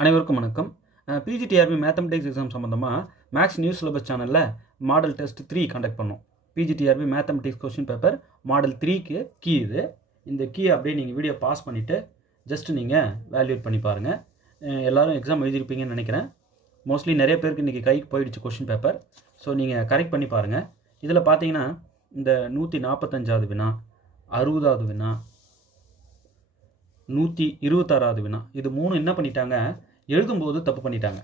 அனைவருக்கும் வணக்கம். PGTRB mathematics exam சம்மந்தமாக மேக்ஸ் நியூஸ் சிலபஸ் சேனலில் மாடல் டெஸ்ட் 3 கண்டக்ட் பண்ணோம். PGTRB mathematics question paper model 3க்கு கீ இது. இந்த கீ அப்படியே நீங்கள் வீடியோ பாஸ் பண்ணிவிட்டு ஜஸ்ட்டு நீங்கள் வேல்யூட் பண்ணி பாருங்கள். எல்லோரும் எக்ஸாம் எழுதியிருப்பீங்கன்னு நினைக்கிறேன். மோஸ்ட்லி நிறைய பேருக்கு இன்றைக்கி கைக்கு போயிடுச்சு கொஸ்டின் பேப்பர். ஸோ நீங்கள் கரெக்ட் பண்ணி பாருங்கள். இதில் பார்த்தீங்கன்னா இந்த 145வது வினா, 60வது வினா, 126வது வினா, இது 3 என்ன பண்ணிட்டாங்க, எழுதும்போது தப்பு பண்ணிட்டாங்க.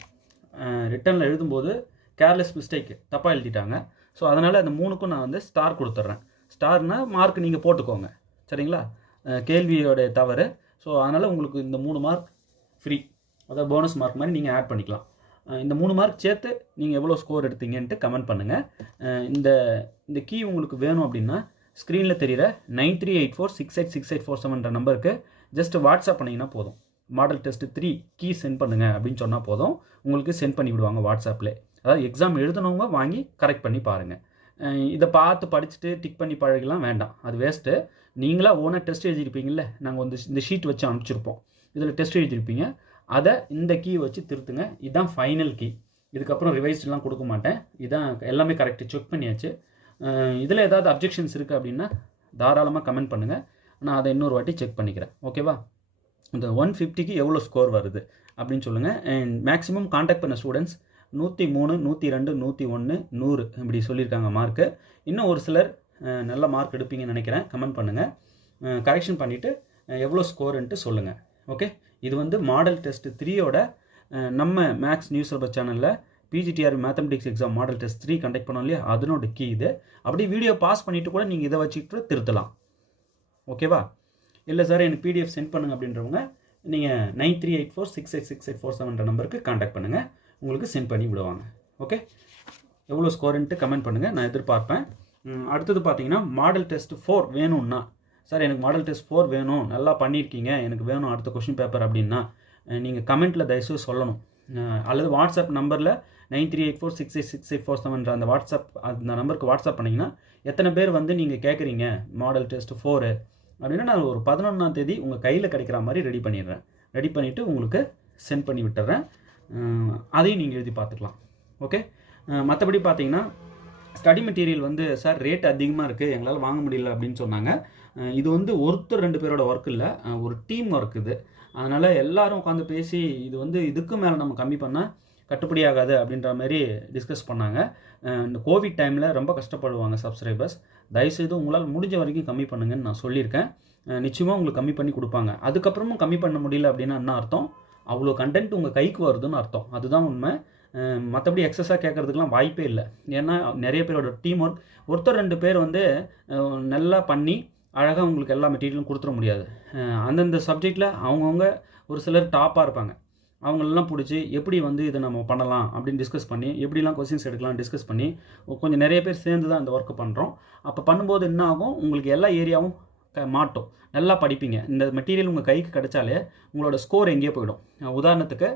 ரிட்டனில் எழுதும்போது கேர்லெஸ் மிஸ்டேக்கு தப்பாக எழுதிட்டாங்க. ஸோ அதனால் அந்த 3க்கும் நான் வந்து ஸ்டார் கொடுத்துட்றேன். ஸ்டார்னால் மார்க் நீங்கள் போட்டுக்கோங்க, சரிங்களா? கேள்வியோடைய தவறு. ஸோ அதனால் உங்களுக்கு இந்த 3 மார்க் ஃப்ரீ, அதாவது போனஸ் மார்க் மாதிரி நீங்கள் ஆட் பண்ணிக்கலாம். இந்த 3 மார்க் சேர்த்து நீங்கள் எவ்வளோ ஸ்கோர் எடுத்தீங்கன்ட்டு கமெண்ட் பண்ணுங்கள். இந்த கீ உங்களுக்கு வேணும் அப்படின்னா ஸ்க்ரீனில் தெரிகிற 9384686847 நம்பருக்கு ஜஸ்ட் வாட்ஸ்அப் பண்ணிங்கன்னா போதும். மாடல் டெஸ்ட் 3 கீ சென்ட் பண்ணுங்கள் அப்படின்னு சொன்னால் போதும், உங்களுக்கு சென்ட் பண்ணி விடுவாங்க வாட்ஸ்அப்பில். அதாவது எக்ஸாம் எழுதுனவங்க வாங்கி கரெக்ட் பண்ணி பாருங்கள். இதை பார்த்து படிச்சுட்டு டிக் பண்ணி பழகலாம் வேண்டாம், அது வேஸ்ட்டு. நீங்களாக ஓனாக டெஸ்ட் எழுதியிருப்பீங்கள்ல, நாங்கள் வந்து இந்த ஷீட் வச்சு அனுப்பிச்சிருப்போம், இதில் டெஸ்ட் எழுதியிருப்பீங்க, அதை இந்த கீ வச்சு திருத்துங்க. இதுதான் ஃபைனல் கீ. இதுக்கப்புறம் ரிவைஸ்லாம் கொடுக்க மாட்டேன். இதுதான் எல்லாமே கரெக்டு, செக் பண்ணியாச்சு. இதில் ஏதாவது அப்ஜெக்ஷன்ஸ் இருக்குது அப்படின்னா தாராளமாக கமெண்ட் பண்ணுங்கள், நான் அதை இன்னொரு வாட்டி செக் பண்ணிக்கிறேன். ஓகேவா? இந்த 150க்கு எவ்வளோ ஸ்கோர் வருது அப்படின்னு சொல்லுங்கள். அண்ட் மேக்ஸிமம் காண்டாக்ட் பண்ண ஸ்டூடெண்ட்ஸ் 103, 102, 101, 100 இப்படி சொல்லியிருக்காங்க மார்க்கு. இன்னும் ஒரு சிலர் நல்ல மார்க் எடுப்பீங்கன்னு நினைக்கிறேன். கமெண்ட் பண்ணுங்கள், கரெக்ஷன் பண்ணிவிட்டு எவ்வளோ ஸ்கோருன்ட்டு சொல்லுங்கள். ஓகே, இது வந்து மாடல் டெஸ்ட் 3யோட நம்ம மேக்ஸ் நியூஸ் சிலபஸ் சேனலில் PGTRB mathematics exam model test 3 conduct பண்ணோம் இல்லையா, அதனோட கீ இது. அப்படியே வீடியோ பாஸ் பண்ணிவிட்டு கூட நீங்கள் இதை வச்சுக்கிட்டு திருத்தலாம். ஓகேவா? இல்லை சார் எனக்கு பிடிஎஃப் சென்ட் பண்ணுங்கள் அப்படின்றவங்க நீங்கள் 9384686847 நம்பருக்கு காண்டாக்ட் பண்ணுங்கள், உங்களுக்கு சென்ட் பண்ணி விடுவாங்க. ஓகே, எவ்வளோ ஸ்கோருன்ட்டு கமெண்ட் பண்ணுங்கள், நான் எதிர்பார்ப்பேன். அடுத்தது பார்த்தீங்கன்னா மாடல் டெஸ்ட் 4 வேணும்னா, சார் எனக்கு மாடல் டெஸ்ட் 4 வேணும், நல்லா பண்ணியிருக்கீங்க, எனக்கு வேணும் அடுத்த கொஷின் பேப்பர் அப்படின்னா நீங்கள் கமெண்ட்டில் தயவுசெய்து சொல்லணும். அல்லது வாட்ஸ்அப் நம்பரில் 9384686847 அந்த அந்த நம்பருக்கு வாட்ஸ்அப் பண்ணிங்கன்னா எத்தனை பேர் வந்து நீங்கள் கேட்குறீங்க மாடல் டெஸ்ட் 4 அப்படின்னா நான் ஒரு 11ஆம் தேதி உங்கள் கையில் கிடைக்கிற மாதிரி ரெடி பண்ணிடுறேன். ரெடி பண்ணிவிட்டு உங்களுக்கு சென்ட் பண்ணி விட்டுறேன். அதையும் நீங்கள் எழுதி பார்த்துக்கலாம். ஓகே, மற்றபடி பார்த்தீங்கன்னா ஸ்டடி மெட்டீரியல் வந்து சார் ரேட் அதிகமாக இருக்குது, எங்களால் வாங்க முடியல அப்படின்னு சொன்னாங்க. இது வந்து ஒருத்தர் 2 பேரோட ஒர்க் இல்லை, ஒரு டீம் ஒர்க் இது. அதனால் எல்லோரும் உட்காந்து பேசி இது வந்து இதுக்கு மேலே நம்ம கம்மி பண்ணால் கட்டுப்படி ஆகாது அப்படின்ற மாதிரி டிஸ்கஸ் பண்ணாங்க. இந்த கோவிட் டைமில் ரொம்ப கஷ்டப்படுவாங்க சப்ஸ்கிரைபர்ஸ். தயவுசெய்து உங்களால் முடிஞ்ச வரைக்கும் கம்மி பண்ணுங்கன்னு நான் சொல்லியிருக்கேன். நிச்சயமாக உங்களுக்கு கம்மி பண்ணி கொடுப்பாங்க. அதுக்கப்புறமும் கம்மி பண்ண முடியல அப்படின்னா என்ன அர்த்தம், அவ்வளோ கண்டென்ட் உங்கள் கைக்கு வருதுன்னு அர்த்தம். அதுதான் உண்மை. மற்றபடி எக்ஸஸாக கேட்குறதுக்கெலாம் வாய்ப்பே இல்லை. ஏன்னா நிறைய பேரோட டீம் ஒர்க், ஒருத்தர் 2 பேர் வந்து நல்லா பண்ணி அழகாக உங்களுக்கு எல்லா மெட்டீரியலும் கொடுத்துட முடியாது. அந்தந்த சப்ஜெக்டில் அவங்கவுங்க ஒரு சிலர் டாப்பாக இருப்பாங்க, அவங்களெல்லாம் பிடிச்சி எப்படி வந்து இதை நம்ம பண்ணலாம் அப்படின்னு டிஸ்கஸ் பண்ணி, எப்படிலாம் கொஸ்டின்ஸ் எடுக்கலாம் டிஸ்கஸ் பண்ணி கொஞ்சம் நிறைய பேர் சேர்ந்து தான் இந்த ஒர்க்கு பண்ணுறோம். அப்போ பண்ணும்போது என்ன ஆகும், உங்களுக்கு எல்லா ஏரியாவும் மாட்டோம், நல்லா படிப்பீங்க. இந்த மெட்டீரியல் உங்கள் கைக்கு கிடைச்சாலே உங்களோட ஸ்கோர் எங்கேயோ போயிடும். உதாரணத்துக்கு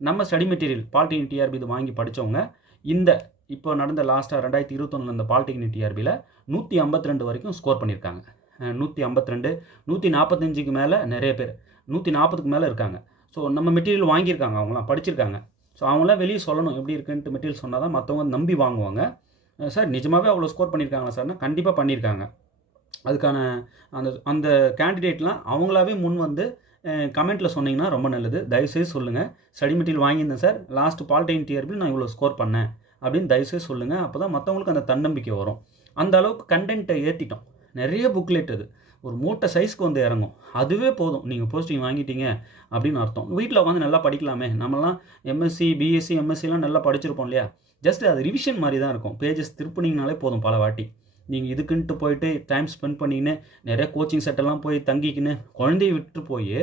நம்ம ஸ்டடி மெட்டீரியல் பாலிடெக்னிக் டிஆர்பி இது வாங்கி படித்தவங்க இந்த இப்போ நடந்த லாஸ்ட்டாக 2021 இந்த பாலிடெக்னிக் டிஆர்பியில் 152 வரைக்கும் ஸ்கோர் பண்ணியிருக்காங்க. 152, 145க்கு மேலே நிறைய பேர் 140க்கு மேலே இருக்காங்க. ஸோ நம்ம மெட்டீரியல் வாங்கியிருக்காங்க, அவங்களாம் படிச்சிருக்காங்க. ஸோ அவங்களாம் வெளியே சொல்லணும் எப்படி இருக்குன்ட்டு மெட்டீரியல் சொன்னால் தான் மற்றவங்க நம்பி வாங்குவாங்க. சார் நிஜமாகவே அவ்வளோ ஸ்கோர் பண்ணியிருக்காங்களா சார்னா கண்டிப்பாக பண்ணியிருக்காங்க. அதுக்கான அந்த கேண்டிடேட்லாம் அவங்களாவே முன் வந்து கமெண்ட்டில் சொன்னீங்கன்னா ரொம்ப நல்லது. தயவுசெய்து சொல்லுங்கள், ஸ்டடி மெட்டீரியல் வாங்கியிருந்தேன் சார், லாஸ்ட் பாலிடெக்னிக் டிஆர்பியில் நான் இவ்வளோ ஸ்கோர் பண்ணேன் அப்படின்னு தயவுசெய்து சொல்லுங்கள். அப்போ தான் மற்றவங்களுக்கு அந்த தன்னம்பிக்கை வரும். அந்த அளவுக்கு கண்டென்ட்டை ஏற்றிட்டோம். நிறைய புக்லெட் அது ஒரு மூட்டை சைஸ்க்கு வந்து இறங்கும், அதுவே போதும் நீங்கள் போஸ்டிங் வாங்கிட்டீங்க அப்படின்னு அர்த்தம். வீட்டில் உட்காந்து நல்லா படிக்கலாமே, நம்மலாம் எம்எஸ்சி பிஎஸ்சி எம்எஸ்சிலாம் நல்லா படிச்சிருப்போம் இல்லையா. ஜஸ்ட் அது ரிவிஷன் மாதிரி தான் இருக்கும். பேஜஸ் திருப்பினீங்கனாலே போதும். பல வாட்டி நீங்கள் இதுக்குன்ட்டு போயிட்டு டைம் ஸ்பெண்ட் பண்ணின்னு நிறைய கோச்சிங் செட்டெல்லாம் போய் தங்கிக்கின்னு குழந்தைய விட்டுட்டு போய்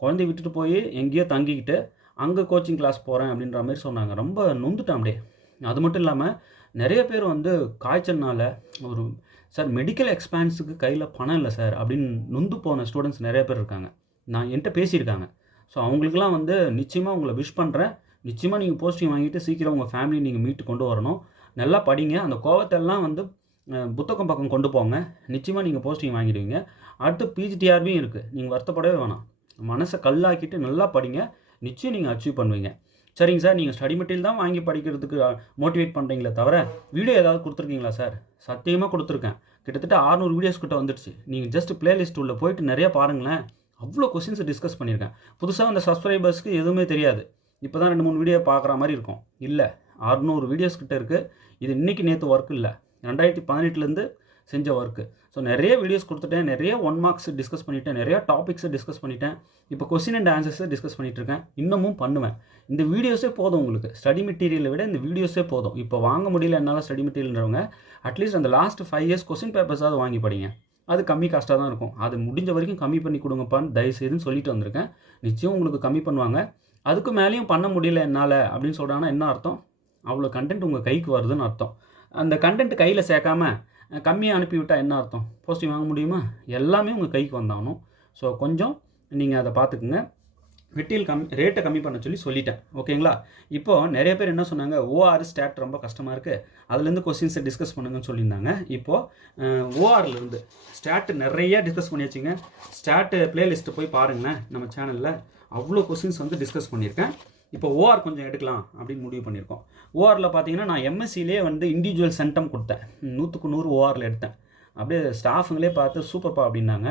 குழந்தைய விட்டுட்டு போய் எங்கேயோ தங்கிக்கிட்டு அங்கே கோச்சிங் கிளாஸ் போகிறேன் அப்படின்ற மாதிரி சொன்னாங்க. ரொம்ப நொந்துட்டேன் அப்படியே. அது மட்டும் இல்லாமல் நிறைய பேர் வந்து காய்ச்சல்னால ஒரு சார் மெடிக்கல் எக்ஸ்பென்ஸுக்கு கையில் பணம் இல்லை சார் அப்படின்னு நொந்து போன ஸ்டூடெண்ட்ஸ் நிறைய பேர் இருக்காங்க. நான் என்கிட்ட பேசியிருக்காங்க. ஸோ அவங்களுக்குலாம் வந்து நிச்சயமாக உங்களை விஷ் பண்ணுறேன். நிச்சயமாக நீங்கள் போஸ்டிங் வாங்கிட்டு சீக்கிரம் உங்கள் ஃபேமிலி நீங்கள் மீட்டு கொண்டு வரணும். நல்லா படிங்க. அந்த கோவத்தெல்லாம் வந்து புத்தகம் பக்கம் கொண்டு போங்க. நிச்சயமாக நீங்கள் போஸ்டிங் வாங்கிடுவீங்க. அடுத்து பிஜிடிஆர்பியும் இருக்குது, நீங்கள் வருத்தப்படவே வேணாம். மனசை கல்லாக்கிட்டு நல்லா படிங்க. நிச்சயம் நீங்கள் அச்சீவ் பண்ணுவீங்க. சரிங்க சார், நீங்கள் ஸ்டடி மெட்டீரியல் தான் வாங்கி படிக்கிறதுக்கு மோட்டிவேட் பண்ணுறீங்களே தவிர வீடியோ ஏதாவது கொடுத்துருக்கீங்களா சார்? சத்தியமாக கொடுத்துருக்கேன். கிட்டத்தட்ட 600 வீடியோஸ் கிட்ட வந்துடுச்சு. நீங்கள் ஜஸ்ட் பிளேலிஸ்ட் உள்ள போயிட்டு நிறைய பாருங்களேன். அவ்வளோ கொஸ்டின்ஸ் டிஸ்கஸ் பண்ணியிருக்கேன். புதுசாக அந்த சப்ஸ்கிரைபர்ஸ்க்கு எதுவுமே தெரியாது. இப்போ தான் 2-3 வீடியோ பார்க்குற மாதிரி இருக்கும். இல்லை, 600 வீடியோஸ் கிட்ட இருக்குது. இது இன்றைக்கி நேற்று ஒர்க் இல்லை, 2018லேருந்து செஞ்ச ஒர்க்கு. ஸோ நிறைய வீடியோஸ் கொடுத்துட்டேன், நிறைய 1 மார்க்ஸ் டிஸ்கஸ் பண்ணிட்டேன், நிறைய டாபிக்ஸை டிஸ்கஸ் பண்ணிட்டேன். இப்போ கொஸ்டின் அண்ட் ஆன்சர்ஸை டிஸ்கஸ் பண்ணிகிட்ருக்கேன். இன்னமும் பண்ணுவேன். இந்த வீடியோஸே போதும் உங்களுக்கு. ஸ்டடி மெட்டீரியலை விட இந்த வீடியோஸே போதும். இப்போ வாங்க முடியல என்னால் ஸ்டடி மெட்டீரியல்ன்றவங்க அட்லீஸ்ட் அந்த லாஸ்ட் 5 இயர்ஸ் கொஸ்டின் பேப்பர்ஸாவது வாங்கி படிங்க. அது கம்மி காஸ்ட்டாக தான் இருக்கும். அது முடிஞ்ச வரைக்கும் கம்மி பண்ணி கொடுங்கப்பான்னு தயவுசெய்துன்னு சொல்லிட்டு வந்திருக்கேன். நிச்சயம் உங்களுக்கு கம்மி பண்ணுவாங்க. அதுக்கு மேலேயும் பண்ண முடியல என்னால் அப்படின்னு சொல்கிறாங்கன்னா என்ன அர்த்தம்? அவ்வளோ கண்டென்ட் உங்கள் கைக்கு வருதுன்னு அர்த்தம். அந்த கண்டென்ட் கையில் சேர்க்காம கம்மியாக அனுப்பிவிட்டால் என்ன அர்த்தம்? போஸ்டிங் வாங்க முடியுமா? எல்லாமே உங்கள் கைக்கு வந்தாகணும். ஸோ கொஞ்சம் நீங்கள் அதை பார்த்துக்குங்க. மெட்டீரியல் ரேட்டை கம்மி பண்ண சொல்லிட்டேன். ஓகேங்களா? இப்போது நிறைய பேர் என்ன சொன்னாங்க, ஓஆர் ஸ்டாட் ரொம்ப கஷ்டமாக இருக்குது, அதுலேருந்து கொஸ்டின்ஸை டிஸ்கஸ் பண்ணுங்கன்னு சொல்லியிருந்தாங்க. இப்போது ஓஆர்லேருந்து ஸ்டாட் நிறைய டிஸ்கஸ் பண்ணியாச்சுங்க. ஸ்டாட்டு பிளேலிஸ்ட்டு போய் பாருங்களேன், நம்ம சேனலில் அவ்வளோ கொஸ்டின்ஸ் டிஸ்கஸ் பண்ணியிருக்கேன். இப்போ ஓஆர் கொஞ்சம் எடுக்கலாம் அப்படின்னு முடிவு பண்ணியிருக்கோம். ஓஆரில் பார்த்தீங்கன்னா நான் எம்எஸ்சிலே இண்டிவிஜுவல் சென்டம் கொடுத்தேன். 100க்கு 100 ஓஆரில் எடுத்தேன். அப்படியே ஸ்டாஃபுங்களே பார்த்து சூப்பர்ப்பா அப்படின்னாங்க.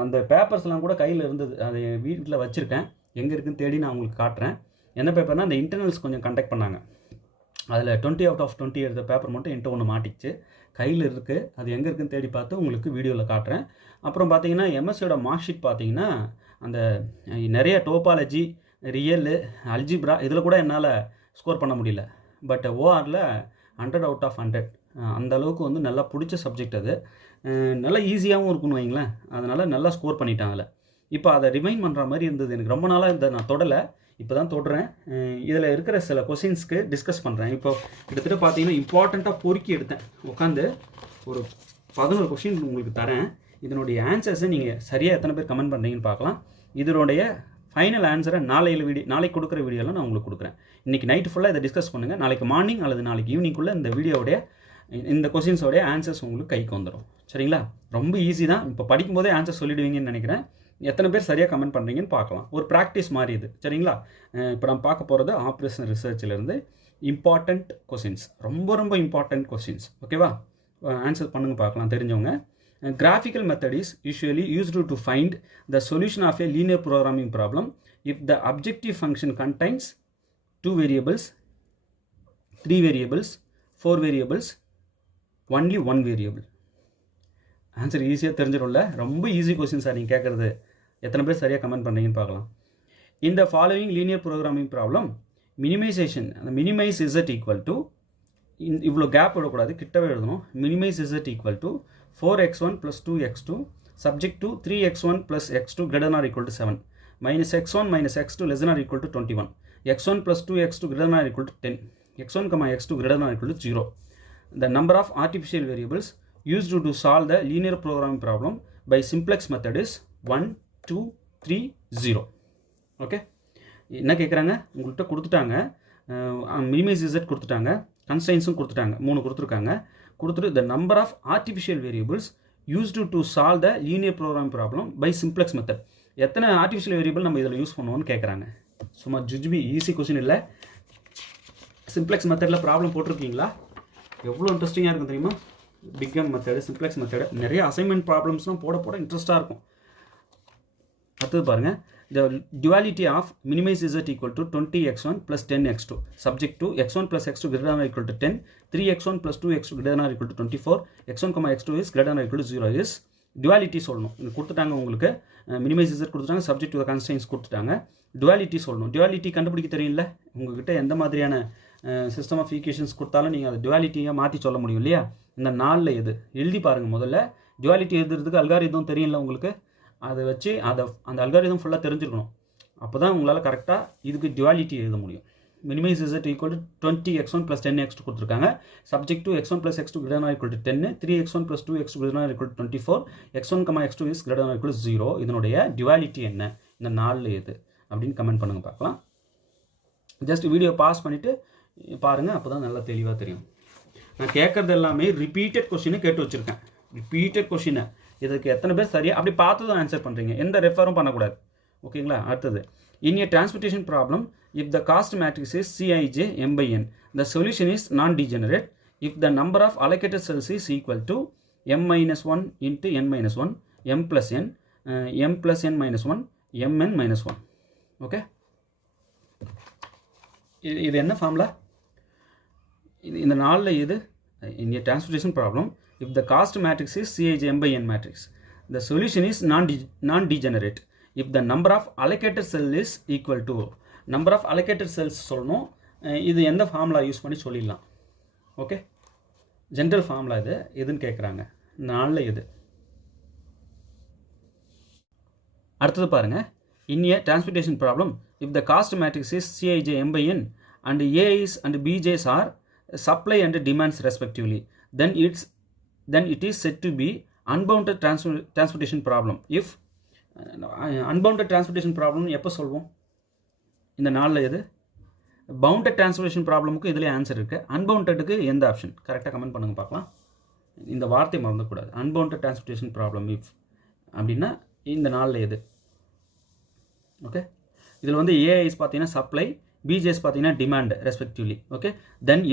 அந்த பேப்பர்ஸ்லாம் கூட கையில் இருந்தது, அதை வீட்டில் வச்சுருக்கேன். எங்கே இருக்குன்னு தேடி நான் உங்களுக்கு காட்டுறேன். என்ன பேப்பர்னால் அந்த இன்டர்னல்ஸ் கொஞ்சம் கண்டக்ட் பண்ணாங்க. அதில் 20 out of 20 எடுத்த பேப்பர் மட்டும் என்கிட்ட ஒன்று மாட்டிச்சு, கையில் இருக்குது. அது எங்கே இருக்குன்னு தேடி பார்த்து உங்களுக்கு வீடியோவில் காட்டுறேன். அப்புறம் பார்த்தீங்கன்னா எம்எஸ்சியோட மார்க் ஷீட் பார்த்தீங்கன்னா அந்த நிறைய டோபாலஜி, ரியல், அல்ஜிப்ரா இதில் கூட என்னால் ஸ்கோர் பண்ண முடியல. பட் ஓஆரில் 100 out of 100 அந்த அளவுக்கு நல்லா பிடிச்ச சப்ஜெக்ட். அது நல்லா ஈஸியாகவும் இருக்குன்னு வைங்களேன். அதனால் நல்லா ஸ்கோர் பண்ணிட்டேன் அதில். இப்போ அதை ரிமைண்ட் பண்ணுற மாதிரி இருந்தது. எனக்கு ரொம்ப நாளாக இந்த நான் தொடலை, இப்போ தான் தொடுறேன். இதில் இருக்கிற சில கொஸ்டின்ஸ்க்கு டிஸ்கஸ் பண்ணுறேன். இப்போ கிட்டத்தட்ட பார்த்தீங்கன்னா இம்பார்ட்டண்ட்டாக பொறுக்கி எடுத்தேன். உட்காந்து ஒரு 11 கொஸ்டின் உங்களுக்கு தரேன். இதனுடைய ஆன்சர்ஸை நீங்கள் சரியாக எத்தனை பேர் கமெண்ட் பண்ணுறீங்கன்னு பார்க்கலாம். இதனுடைய ஃபைனல் ஆன்சரை நாளைக்கு கொடுக்குற வீடியோவில் நான் உங்களுக்கு கொடுக்குறேன். இன்றைக்கி நைட்டு ஃபுல்லாக இதை டிஸ்கஸ் பண்ணுங்கள். நாளைக்கு மார்னிங் அல்லது நாளைக்கு ஈவினிங்குள்ளே இந்த வீடியோடைய இந்த கொஸ்டின்ஸோடைய ஆன்சர்ஸ் உங்களுக்கு கைக்கு வந்துடும். சரிங்களா? ரொம்ப ஈஸி தான். இப்போ படிக்கும்போதே ஆன்சர் சொல்லிடுவீங்கன்னு நினைக்கிறேன். எத்தனை பேர் சரியாக கமெண்ட் பண்ணுறீங்கன்னு பார்க்கலாம். ஒரு ப்ராக்டிஸ் மாதிரி இது. சரிங்களா? இப்போ நான் பார்க்க போகிறது ஆப்ரேஷன் ரிசர்ச்சிலேருந்து இம்பார்ட்டண்ட் கொஸ்டின்ஸ், ரொம்ப ரொம்ப இம்பார்ட்டண்ட் கொஸ்டின்ஸ். ஓகேவா? ஆன்சர் பண்ணுங்க பார்க்கலாம் தெரிஞ்சவங்க. Graphical method is usually used to find the solution of a linear programming problem if the objective function contains 2 variables, 3 variables, 4 variables, only 1 variable. Answer ஈஸியாக தெரிஞ்சிடும்ல. ரொம்ப easy question sir நீங்கள் கேட்குறது. எத்தனை பேர் சரியாக கமெண்ட் பண்ணுறீங்கன்னு பார்க்கலாம். இந்த following linear programming problem minimization, அந்த மினிமைஸ் இசட் ஈக்குவல் டு, இவ்வளோ கேப் விடக்கூடாது, கிட்டவே எழுதணும். Minimize Z equal to 4x1 plus 2x2 subject to 3x1 plus x2 greater than or equal to 7 minus x1 minus x2 less than or equal to 21 x1 plus 2x2 greater than or equal to 10 x1 comma x2 greater than or equal to 0. The number of artificial variables used to solve the linear programming problem by simplex method is 1 2 3 0. Okay, என்ன கேட்குறாங்க? உங்கள்கிட்ட கொடுத்துட்டாங்க, minimise Z கொடுத்துட்டாங்க, கன்ஸ்ட்ரைன்ஸும் கொடுத்துட்டாங்க, 3 கொடுத்துருக்காங்க. கொடுத்துட்டு the number of artificial variables used to solve the linear programming problem by simplex method. எத்தனை artificial variable நம்ம இதில் யூஸ் பண்ணுவோம்னு கேட்குறாங்க. சும்மா ஜுஜ்பி ஈஸி கொஸ்டின் இல்லை. சிம்ப்ளெக்ஸ் மெத்தடில் ப்ராப்ளம் போட்டிருக்கீங்களா? எவ்வளோ இன்ட்ரெஸ்டிங்காக இருக்கும் தெரியுமா? Big M method, simplex method, நிறைய அசைன்மெண்ட் ப்ராப்ளம்ஸ்லாம் போட இன்ட்ரெஸ்ட்டாக இருக்கும். அடுத்தது பாருங்கள். The duality of minimize z equal to 20x1 plus 10x2 subject to x1 plus x2 greater than or equal to 10, 3x1 plus 2x2 greater than or equal to 24, x1, x2 is greater than or equal to 0 is duality சொல்லணும். கொடுத்துட்டாங்க உங்களுக்கு, minimize z கொடுத்துட்டாங்க, subject to the constraints கொடுத்துட்டாங்க, duality சொல்லணும். duality கண்டுபிடிக்க தெரியல உங்ககிட்ட, எந்த மாதிரியான சிஸ்டம் ஆஃப் ஈக்குவேஷன்ஸ் கொடுத்தாலும் நீங்கள் அதை dualityயாக மாற்றி சொல்ல முடியும் இல்லையா? இந்த 4ல் எது எழுதி பாருங்கள். முதல்ல duality எழுதுறதுக்கு அல்காரிதம் தெரியல உங்களுக்கு, அதை வச்சு அந்த அல்காரிதம் ஃபுல்லாக தெரிஞ்சுக்கணும். அப்போ தான் உங்களால் கரெக்டாக இதுக்கு duality எழுத முடியும். Minimise z equal to 20x1 plus 10x2 கொடுத்துருக்காங்க. Subject to x1 plus x2 greater than or equal to 10, 3x1 plus 2x2 greater than or equal to 24, x1, x2 is greater than or equal to 0. இதனுடைய duality என்ன, இந்த 4ல் எது அப்படின்னு comment பண்ணுங்க பார்க்கலாம். Just video pause பண்ணிவிட்டு பாருங்கள், அப்போ தான் நல்லா தெளிவாக தெரியும். நான் கேட்குறது எல்லாமே ரிப்பீட்டட் கொஸ்டினை கேட்டு வச்சுருக்கேன். ரிப்பீட்டட் கொஸ்டினை இதுக்கு எத்தனை பேர் சரியாக அப்படி பார்த்து தான் ஆன்சர் பண்ணுறீங்க, எந்த ரெஃபரும் பண்ணக்கூடாது. ஓகேங்களா? அடுத்தது In a transportation problem, if the cost matrix is Cij m by n, the solution is non-degenerate if the number of allocated cells is equal to m minus 1 into n minus 1, m plus n, m plus n minus 1, mn minus 1. Okay, இது என்ன formula? இந்த நாலில் இது in a transportation problem, if the cost matrix is Cij m by n matrix, the solution is non-degenerate if the number of allocated cell is equal to number of allocated cells சொல்லணும். இது எந்த formula use பண்ணி சொல்லிடலாம். Okay, general formula இது எதுன்னு கேட்குறாங்க. நாலில் இது. அடுத்தது பாருங்க. In a transportation problem, if the cost matrix is Cij m by n and A's and Bj's are supply and demands respectively, then it is said to be unbounded transportation problem. If unbounded transportation problem எப்போ சொல்வோம்? இந்த நாளில் எது? Bounded transportation ப்ராப்ளமுக்கு இதில் answer இருக்குது. அன்பவுண்டடுக்கு எந்த option? கரெக்டாக comment பண்ணுங்க பார்க்கலாம். இந்த வார்த்தை மறந்துக்கூடாது. அன்பவுண்டட் டிரான்ஸ்போர்ட்டேஷன் ப்ராப்ளம் இஃப் அப்படின்னா இந்த நாளில் எது? ஓகே, இதில் வந்து ஏஐஸ் பார்த்தீங்கன்னா சப்ளை, பிஜேஸ் பார்த்தீங்கன்னா demand respectively. Okay, then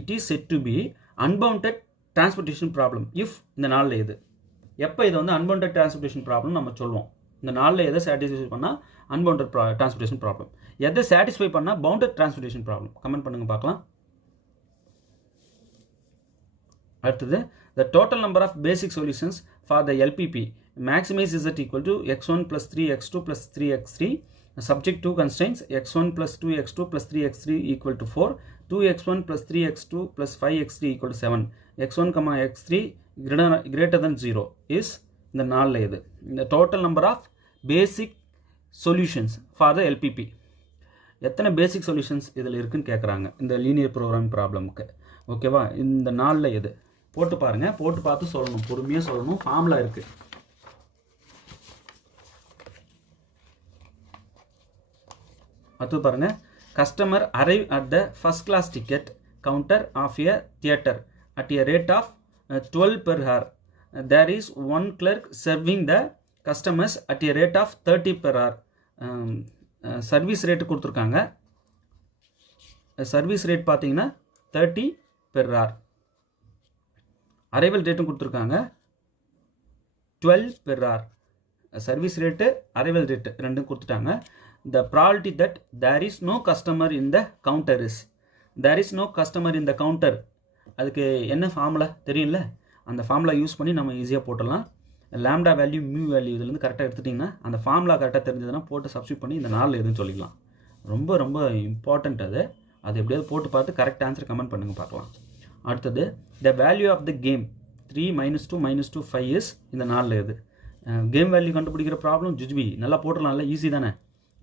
it is set to be unbounded transportation problem if இந்த நாளில் எது? எப்போ இதை வந்து அன்பவுண்டட் டிரான்ஸ்போர்ட்டேஷன் ப்ராப்ளம் நம்ம சொல்லுவோம்? இந்த நாளில் எதை சாட்டிஸ்ஃபை பண்ணால் அன்பவுண்டட் டிரான்ஸ்போர்ட்டேஷன் ப்ராப்ளம், எதை சாட்டிஸ்ஃபை பண்ணால் பவுண்டட் டிரான்ஸ்போர்ட்டேஷன் ப்ராப்ளம்? கமெண்ட் பண்ணுங்க பார்க்கலாம். அடுத்தது, the total number of basic solutions for the LPP maximize z equal to x1 plus 3x2 plus 3x3 subject to constraints x1 plus 2x2 plus 3x3 equal to 4, 2x1 plus 3x2 plus 5x3 equal to 7, x1 comma x3 greater than 0 is இந்த நாளில் எது? இந்த total number of basic solutions for the LPP. எத்தனை basic solutions இதில் இருக்குன்னு கேட்குறாங்க இந்த linear programming ப்ராப்ளமுக்கு. ஓகேவா, இந்த நாளில் எது? போட்டு பாருங்கள், போட்டு பார்த்து சொல்லணும், பொறுமையாக சொல்லணும். ஃபார்முலா இருக்குது. அடுத்து பாருங்கள். Customer arrive at the first class ticket counter of a theatre at a rate of 12 per hour. There is one clerk serving the customers at a rate of 30 per hour. Service rate கொடுத்துருக்காங்க. Service rate பார்த்தீங்கன்னா 30 per hour. Arrival ரேட்டும் கொடுத்துருக்காங்க 12 per hour. Service rate arrival rate ரெண்டும் கொடுத்துட்டாங்க. The probability that there is no customer in the counter is, there is no customer in the counter. அதுக்கு என்ன formula தெரியும்ல? அந்த ஃபார்முலா யூஸ் பண்ணி நம்ம ஈஸியாக போட்டுடலாம். லேம்டா வேல்யூ மியூ வேல்யூ இதுலேருந்து கரெக்டாக எடுத்துட்டிங்கன்னா அந்த ஃபார்முலா கரெக்டாக தெரிஞ்சதுன்னா போட்டு சப்ஸ்டியூட் பண்ணி இந்த நாளில் எதுன்னு சொல்லிக்கலாம். ரொம்ப ரொம்ப இம்பார்ட்டண்ட் அது. அது எப்படியாவது போட்டு பார்த்து கரெக்ட் ஆன்சர் கமெண்ட் பண்ணுங்க பார்க்கலாம். அடுத்தது, the value of the game 3 - 2 - 2 5 is இந்த நாளில் எது? கேம் வேல்யூ கண்டுபிடிக்கிற ப்ராப்ளம் ஜுஜ்பி நல்லா போட்டுடலாம்ல, ஈஸி தானே?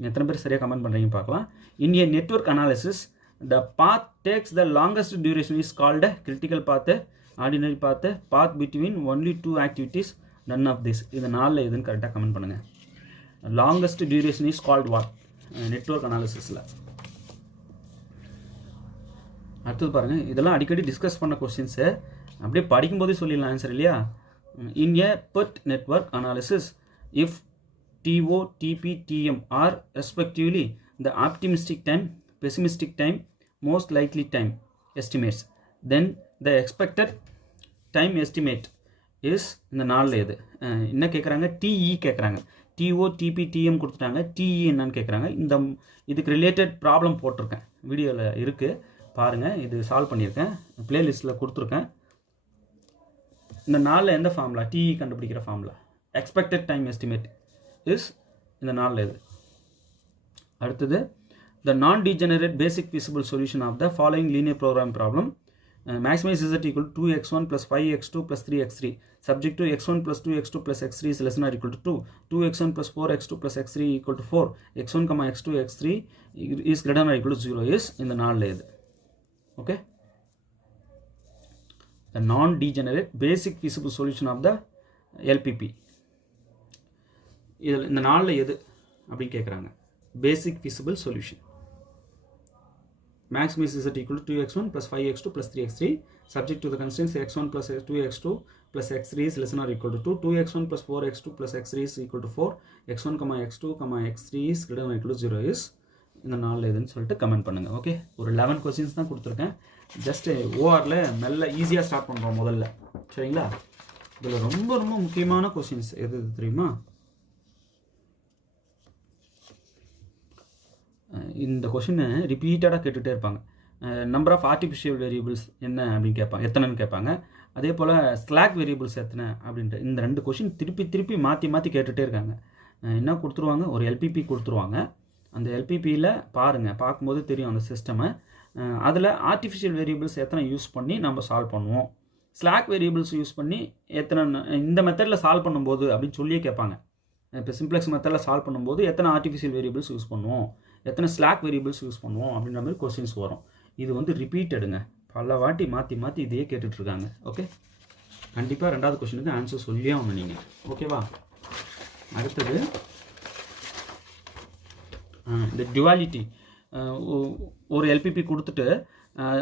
எத்தனை பேர் சரியாக கமெண்ட் பண்ணுறீங்க பார்க்கலாம். In a network analysis the path takes the longest duration is called a critical path, ordinary path, path between only two activities, none of this. இது நாளில் எதுன்னு கரெக்டாக கமெண்ட் பண்ணுங்கள். longest duration is called what? Network அனாலிசிஸில். அடுத்தது பாருங்கள், இதெல்லாம் அடிக்கடி டிஸ்கஸ் பண்ண கொஸ்டின்ஸு அப்படியே படிக்கும்போதே சொல்லிடலாம் ஆன்சர் இல்லையா? இன் ஏ PERT network analysis if TO, TP, TM are respectively the optimistic time, pessimistic time, most likely time estimates, then the expected time estimate is இந்த நாளில் எது? என்ன கேட்குறாங்க? TE கேட்குறாங்க. TO, TP, TM கொடுத்துட்டாங்க. TE என்னன்னு கேட்குறாங்க. இதுக்கு ரிலேட்டட் ப்ராப்ளம் போட்டிருக்கேன், வீடியோவில் இருக்குது பாருங்கள். இது சால்வ் பண்ணியிருக்கேன், பிளேலிஸ்ட்டில் கொடுத்துருக்கேன். இந்த நாளில் எந்த ஃபார்முலா? TE கண்டுபிடிக்கிற formula expected time estimate is இந்த நாளில் எது? அடுத்தது, the non-degenerate basic feasible solution of the following linear program problem, maximize z equal to 2x1 plus 5x2 plus 3x3 subject to x1 plus 2x2 plus x3 is less than or equal to 2, 2x1 plus 4x2 plus x3 equal to 4, x1 comma x2 x3 is greater than or equal to 0 is இந்த நாளில் எது? Okay, the non-degenerate basic feasible solution of the LPP. இதில் இந்த நாளில் எது அப்படின்னு கேட்குறாங்க. basic feasible solution. Maximize z equal to 2x1 plus 5x2 plus 3x3 subject to the constraints x1 plus 2x2 plus x3 is less than or equal to 2, 2x1 plus 4x2 plus x3 is equal to 4, x1, x2, x3 is greater than or equal to 0 is இந்த நாளில் எதுன்னு சொல்லிட்டு comment பண்ணுங்கள். Okay, ஒரு 11 questions தான் கொடுத்துருக்கேன். Just ஓஆரில் மெல்ல ஈஸியாக ஸ்டார்ட் பண்ணுறோம் முதல்ல, சரிங்களா? இதில் ரொம்ப ரொம்ப முக்கியமான கொஸ்டின்ஸ் எது தெரியுமா? இந்த கொஷினை ரிப்பீட்டடாக கேட்டுகிட்டே இருப்பாங்க. நம்பர் ஆஃப் ஆர்டிஃபிஷியல் வேரியபிள்ஸ் என்ன அப்படின்னு கேட்பாங்க, எத்தனைன்னு கேட்பாங்க. அதே போல் ஸ்லாக் வேரியபிள்ஸ் எத்தனை அப்படின்ட்டு இந்த 2 கொஷின் திருப்பி மாற்றி கேட்டுகிட்டே இருக்காங்க. என்ன கொடுத்துருவாங்க, ஒரு எல்பிபி கொடுத்துருவாங்க. அந்த எல்பிபியில் பார்க்கும்போது தெரியும் அந்த சிஸ்டமை. அதில் ஆர்டிஃபிஷியல் வேரியபிள்ஸ் எத்தனை யூஸ் பண்ணி நம்ம சால்வ் பண்ணுவோம், ஸ்லாக் வேரியபிள்ஸ் யூஸ் பண்ணி எத்தனை இந்த மெத்தடில் சால்வ் பண்ணும்போது அப்படின்னு சொல்லியே கேட்பாங்க. இப்போ சிம்ப்ளெக்ஸ் மெத்தடில் சால்வ் பண்ணும்போது எத்தனை ஆர்டிஃபிஷியல் வேரியபிள்ஸ் யூஸ் பண்ணுவோம், எத்தனை ஸ்லாக் வேரியபிள்ஸ் யூஸ் பண்ணுவோம் அப்படின்ற மாதிரி கொஸ்டின்ஸ் வரும். இது வந்து ரிப்பீட்டடுங்க, பல வாட்டி மாற்றி இதையே கேட்டுட்ருக்காங்க. ஓகே, கண்டிப்பாக 2வது கொஸ்டினுக்கு ஆன்சர் சொல்லியே ஆகணும் நீங்கள். ஓகேவா? அடுத்தது இந்த டுவாலிட்டி. ஒரு எல்பிபி கொடுத்துட்டு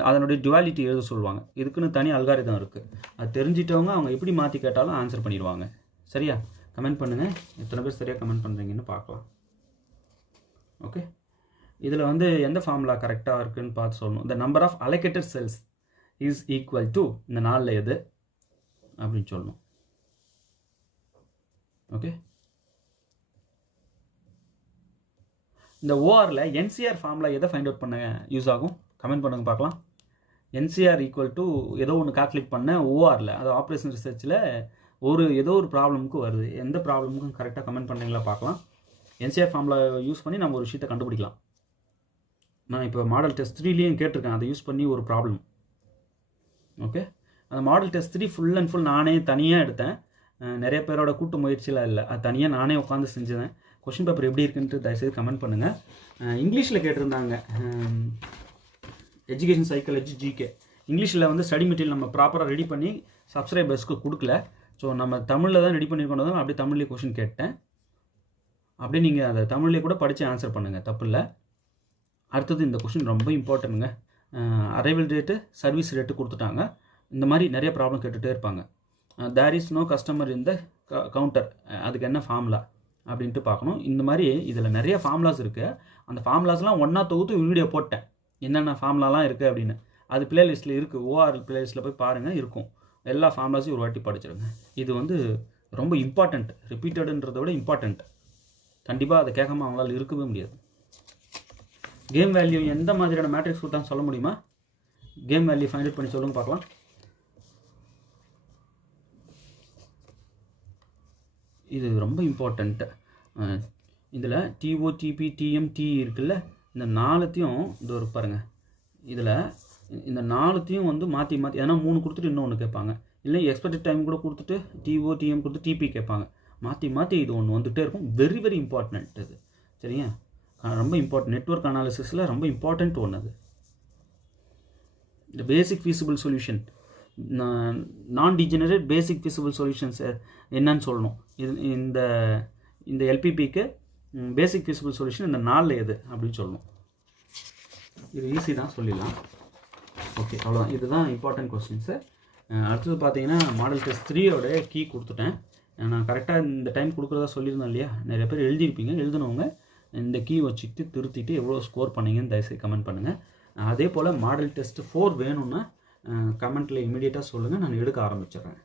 அதனுடைய டுவாலிட்டி எழுத சொல்லுவாங்க. இதுக்குன்னு தனி அல்காரிதம் இருக்குது. அது தெரிஞ்சிட்டவங்க அவங்க எப்படி மாற்றி கேட்டாலும் ஆன்சர் பண்ணிடுவாங்க. சரியா? கமெண்ட் பண்ணுங்கள், எத்தனை பேர் சரியாக கமெண்ட் பண்ணுறீங்கன்னு பார்க்கலாம். ஓகே, இதில் வந்து எந்த ஃபார்முலா கரெக்டாக இருக்குதுன்னு பார்த்து சொல்லணும். இந்த number of allocated cells is equal to இந்த 4ல் எது அப்படின்னு சொல்லணும். ஓகே, இந்த ஓஆரில் என்சிஆர் ஃபார்முலா எதை ஃபைண்ட் அவுட் பண்ண யூஸ் ஆகும்? கமெண்ட் பண்ணுங்க பார்க்கலாம். என்சிஆர் ஈக்குவல் டு ஏதோ ஒன்று கால்குலேட் பண்ண ஓஆரில், அது ஆப்ரேஷன் ரிசர்ச்சில் ஏதோ ஒரு ப்ராப்ளமுக்கு வருது. எந்த ப்ராப்ளமுக்கும் கரெக்டாக கமெண்ட் பண்ணுறீங்களா பார்க்கலாம். என்சிஆர் ஃபார்முலா யூஸ் பண்ணி நம்ம ஒரு விஷயத்தை கண்டுபிடிக்கலாம். நான் இப்போ மாடல் டெஸ்ட் 3லேயும் கேட்டிருக்கேன், அதை யூஸ் பண்ணி ஒரு ப்ராப்ளம். ஓகே, அந்த model test 3 full and full நானே தனியாக எடுத்தேன். நிறைய பேரோட கூட்டு முயற்சியெலாம் இல்லை, அது தனியாக நானே உட்காந்து செஞ்சேன். கொஷின் பேப்பர் எப்படி இருக்குன்ட்டு தயவுசெய்து கமெண்ட் பண்ணுங்கள். இங்கிலீஷில் கேட்டிருந்தாங்க, எஜுகேஷன் சைக்காலஜி ஜிகே. இங்கிலீஷில் வந்து ஸ்டடி மெட்டீரியல் நம்ம ப்ராப்பராக ரெடி பண்ணி சப்ஸ்கிரைபர்ஸ்க்கு கொடுக்கல. ஸோ நம்ம தமிழில் தான் ரெடி பண்ணியிருக்கோம். அப்படியே தமிழ்லேயே கொஷின் கேட்டேன். அப்படியே நீங்கள் அதை தமிழ்லேயே கூட படித்து ஆன்சர் பண்ணுங்கள், தப்பு இல்லை. அடுத்தது இந்த கொஷின் ரொம்ப இம்பார்ட்டன்ட்டுங்க. அரைவல் ரேட்டு, சர்வீஸ் ரேட்டு கொடுத்துட்டாங்க. இந்த மாதிரி நிறைய ப்ராப்ளம் கேட்டுகிட்டே இருப்பாங்க. தேர் இஸ் நோ கஸ்டமர் இந்த கவுண்டர், அதுக்கு என்ன ஃபார்முலா அப்படின்ட்டு பார்க்கணும். இந்த மாதிரி இதில் நிறைய ஃபார்முலாஸ் இருக்குது. அந்த ஃபார்முலாஸ்லாம் ஒன்றா தொகுத்து வீடியோ போட்டேன், என்னென்ன ஃபார்முலாலாம் இருக்குது அப்படின்னு. அது பிளேலிஸ்ட்டில் இருக்குது, ஓஆர் பிளேலிஸ்ட்டில் போய் பாருங்கள், இருக்கும். எல்லா ஃபார்முலாஸையும் ஒரு வாட்டி படிச்சிடுங்க. இது வந்து ரொம்ப இம்பார்ட்டண்ட், ரிப்பீட்டடுன்றதை விட இம்பார்ட்டண்ட். கண்டிப்பாக அதை கேட்காம அவங்களால இருக்கவே முடியாது. கேம் வேல்யூ எந்த மாதிரியான மேட்ரிக்ஸ் கொடுத்தான்னு சொல்ல முடியுமா? கேம் வேல்யூ ஃபைண்ட் அவுட் பண்ணி சொல்லுங்க பார்க்கலாம். இது ரொம்ப இம்பார்ட்டண்ட்டு. இதில் டிஓ, டிபி, டிஎம், டி இருக்குல்ல, இந்த 4த்தையும் இது ஒரு பாருங்கள். இதில் இந்த 4த்தையும் வந்து மாற்றி ஏன்னா 3 கொடுத்துட்டு இன்னொன்று கேட்பாங்க, இல்லை எக்ஸ்பெக்டட் டைம் கூட கொடுத்துட்டு டிஓ, டிஎம் கொடுத்து டிபி கேட்பாங்க. மாற்றி இது ஒன்று வந்துகிட்டே இருக்கும். வெரி வெரி இம்பார்ட்டண்ட் இது. சரியா? ரொம்ப இம்பார்ட்டன்ட். நெட்வொர்க் அனாலிசிஸில் ரொம்ப இம்பார்ட்டண்ட் ஒன்று அது. இந்த பேசிக் ஃபீஸிபிள் சொல்யூஷன், நான் டிஜெனரேட் பேசிக் ஃபீஸிபிள் சொல்யூஷன்ஸ் என்னன்னு சொல்லணும். இது இந்த எல்பிபிக்கு பேசிக் ஃபீஸிபிள் சொல்யூஷன் இந்த 4ல் எது அப்படின்னு சொல்லணும். இது ஈஸி தான், சொல்லிடலாம். ஓகே, அவ்வளோதான். இதுதான் இம்பார்ட்டன்ட் கொஸ்டின்ஸு. அடுத்தது பார்த்தீங்கன்னா மாடல் டெஸ்ட் 3யோட கீ கொடுத்துட்டேன். நான் கரெக்டாக இந்த டைம் கொடுக்குறதா சொல்லியிருந்தேன் இல்லையா? நிறைய பேர் எழுதியிருப்பீங்க. எழுதினவங்க இந்த கீ வச்சுக்கிட்டு திருத்திட்டு எவ்வளோ ஸ்கோர் பண்ணீங்கன்னு தயவுசெய்து கமெண்ட் பண்ணுங்கள். அதே போல் மாடல் டெஸ்ட் 4 வேணும்னா கமெண்ட்டில் இமீடியட்டாக சொல்லுங்கள், நான் எடுக்க ஆரம்பிச்சிடுறேன்.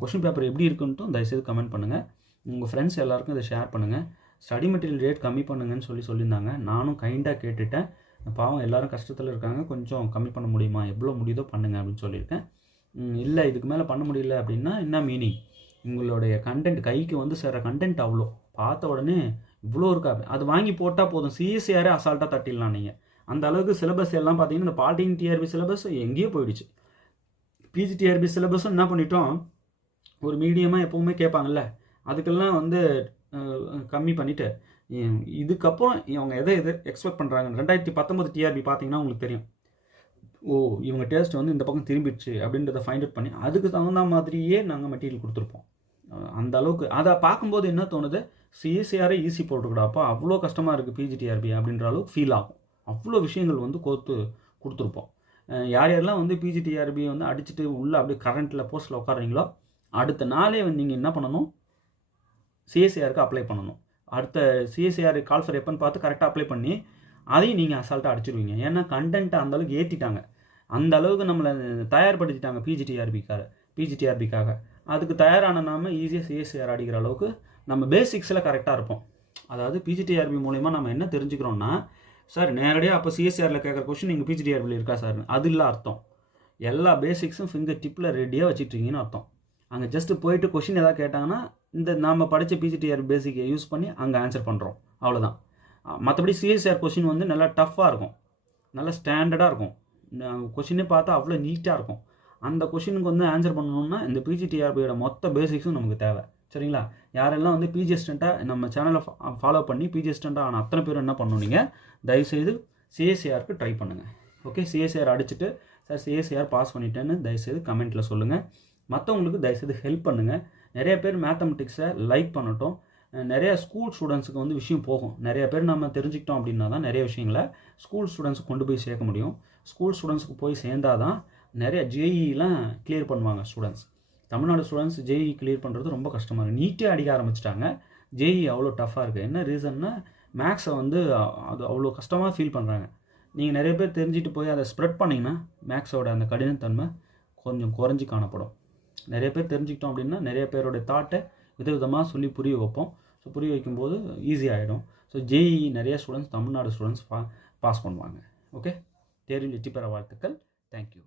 கொஷின் பேப்பர் எப்படி இருக்குன்ட்டும் தயவுசெய்து கமெண்ட் பண்ணுங்கள். உங்கள் ஃப்ரெண்ட்ஸ் எல்லாருக்கும் இதை ஷேர் பண்ணுங்கள். ஸ்டடி மெட்டீரியல் ரேட் கம்மி பண்ணுங்கன்னு சொல்லியிருந்தாங்க. நானும் கைண்டாக கேட்டுட்டேன். பாவம் எல்லோரும் கஷ்டத்தில் இருக்காங்க, கொஞ்சம் கம்மி பண்ண முடியுமா, எவ்வளோ முடியுதோ பண்ணுங்கள் அப்படின்னு சொல்லியிருக்கேன். இல்லை இதுக்கு மேலே பண்ண முடியல அப்படின்னா என்ன மீனிங்? உங்களுடைய கண்டென்ட் கைக்கு வந்து சேர கண்டென்ட் அவ்வளோ பார்த்த உடனே இவ்வளோ இருக்கா, அது வாங்கி போட்டால் போதும், சிஎஸ்சிஆரே அசால்ட்டாக தட்டிடலாம் நீங்கள். அந்த அளவுக்கு சிலபஸ் எல்லாம் பார்த்தீங்கன்னா இந்த பாலிடெக்னிக் டிஆர்பி சிலபஸ் எங்கேயோ போயிடுச்சு. பிஜிடிஆர்பி சிலபஸும் என்ன பண்ணிட்டோம், ஒரு மீடியமாக எப்போவுமே கேட்பாங்கல்ல, அதுக்கெல்லாம் வந்து கம்மி பண்ணிவிட்டு இதுக்கப்புறம் இவங்க எதை எக்ஸ்பெக்ட் பண்ணுறாங்க. 2019 டிஆர்பி பார்த்தீங்கன்னா உங்களுக்கு தெரியும், ஓ இவங்க டேஸ்ட் வந்து இந்த பக்கம் திரும்பிடுச்சு அப்படின்றத ஃபைண்ட் அவுட் பண்ணி அதுக்கு தகுந்த மாதிரியே நாங்கள் மெட்டீரியல் கொடுத்துருப்போம். அந்த அளவுக்கு அதை பார்க்கும்போது என்ன தோணுது, சிஎஸ்சிஆரே ஈஸி போட்டுக்கூடாப்பா, அவ்வளோ கஷ்டமாக இருக்குது பிஜிடிஆர்பி அப்படின்ற அளவுக்கு ஃபீல் ஆகும். அவ்வளோ விஷயங்கள் வந்து கொடுத்துருப்போம். யார் யாரெல்லாம் வந்து பிஜிடிஆர்பி வந்து அடிச்சுட்டு உள்ளே அப்படியே கரண்ட்டில் போஸ்ட்டில் உட்காடுறீங்களோ அடுத்த நாளே வந்து நீங்கள் என்ன பண்ணணும், சிஎஸ்சிஆருக்கு அப்ளை பண்ணணும். அடுத்த சிஎஸ்சிஆர் கால் ஃபார் எப்போன்னு பார்த்து கரெக்டாக அப்ளை பண்ணி அதையும் நீங்கள் அசால்ட்டாக அடிச்சிடுவீங்க. ஏன்னா கண்டென்ட்டை அந்தளவுக்கு ஏற்றிட்டாங்க, அந்த அளவுக்கு நம்மளை தயார்படுத்திட்டாங்க பிஜிடிஆர்பிக்காக. அதுக்கு தயாரான நாம ஈஸியாக சிஎஸ்சிஆர் அடிக்கிற அளவுக்கு நம்ம பேசிக்ஸில் கரெக்டாக இருப்போம். அதாவது பிஜிடிஆர்பி மூலிமா நம்ம என்ன தெரிஞ்சுக்கிறோன்னா, சார் நேரடியாக அப்போ சிஎஸ்சிஆரில் கேட்குற கொஸ்டின் நீங்கள் பிஜிடிஆர்பியில் இருக்கா சார், அது இல்லை அர்த்தம். எல்லா பேசிக்ஸும் ஃபிங்கர் டிப்பில் ரெடியாக வச்சுட்ருக்கீங்கன்னு அர்த்தம். அங்கே ஜஸ்ட்டு போயிட்டு கொஷின் எதாவது கேட்டாங்கன்னா இந்த நாம் படித்த பிஜிடிஆர் பேசிக்கை யூஸ் பண்ணி அங்கே ஆன்சர் பண்ணுறோம், அவ்வளோதான். மற்றபடி சிஎஸ்சிஆர் கொஷின் வந்து நல்லா டஃப்பாக இருக்கும், நல்லா ஸ்டாண்டர்டாக இருக்கும். கொஷினே பார்த்தா அவ்வளோ நீட்டாக இருக்கும். அந்த கொஷினுக்கு வந்து ஆன்சர் பண்ணணும்னா இந்த பிஜிடிஆர்பியோட மொத்த பேசிக்ஸும் நமக்கு தேவை. சரிங்களா? யாரெல்லாம் வந்து பிஜி அசிஸ்டண்ட்டாக நம்ம சேனலை ஃபாலோ பண்ணி பிஜி அசிஸ்டண்ட்டாக ஆன அத்தனை பேரும் என்ன பண்ணணும், நீங்கள் தயவுசெய்து சிஎஸ்சிஆருக்கு ட்ரை பண்ணுங்கள். ஓகே, சிஎஸ்சிஆர் அடிச்சுட்டு சார் சிஎஸ்சிஆர் பாஸ் பண்ணிட்டேன்னு தயவுசெய்து கமெண்ட்டில் சொல்லுங்கள். மற்றவங்களுக்கு தயவுசெய்து ஹெல்ப் பண்ணுங்கள். நிறைய பேர் மேத்தமெட்டிக்ஸை லைக் பண்ணட்டும். நிறைய ஸ்கூல் ஸ்டூடெண்ட்ஸுக்கு வந்து விஷயம் போகும். நிறைய பேர் நம்ம தெரிஞ்சுக்கிட்டோம் அப்படின்னா தான் நிறைய விஷயங்களை ஸ்கூல் ஸ்டூடெண்ட்ஸுக்கு கொண்டு போய் சேர்க்க முடியும். ஸ்கூல் ஸ்டூடெண்ட்ஸுக்கு போய் சேர்ந்தால் தான் நிறைய ஜேஇலாம் கிளியர் பண்ணுவாங்க students. Tamil Nadu students JEE clear பண்ணுறது ரொம்ப கஷ்டமாக இருக்குது. நீட்டே அடிக்க ஆரம்பிச்சிட்டாங்க. ஜேஇ அவ்வளோ டஃப்பாக இருக்குது. என்ன ரீசன்னா மேக்ஸை வந்து அது அவ்வளோ கஷ்டமாக ஃபீல் பண்ணுறாங்க. நீங்கள் நிறைய பேர் தெரிஞ்சுட்டு போய் அதை ஸ்ப்ரெட் பண்ணிங்கன்னா மேக்ஸோட அந்த கடினத்தன்மை கொஞ்சம் குறைஞ்சி காணப்படும். நிறைய பேர் தெரிஞ்சுக்கிட்டோம் அப்படின்னா நிறைய பேரோட தாட்டை விதவிதமாக சொல்லி புரிய வைப்போம். ஸோ புரிய வைக்கும்போது ஈஸியாகிடும். ஸோ ஜேஇ நிறைய ஸ்டூடெண்ட்ஸ் தமிழ்நாடு ஸ்டூடெண்ட்ஸ் பாஸ் பண்ணுவாங்க. ஓகே, தேர்வில் வெற்றி பெற வாழ்த்துக்கள். தேங்க்யூ.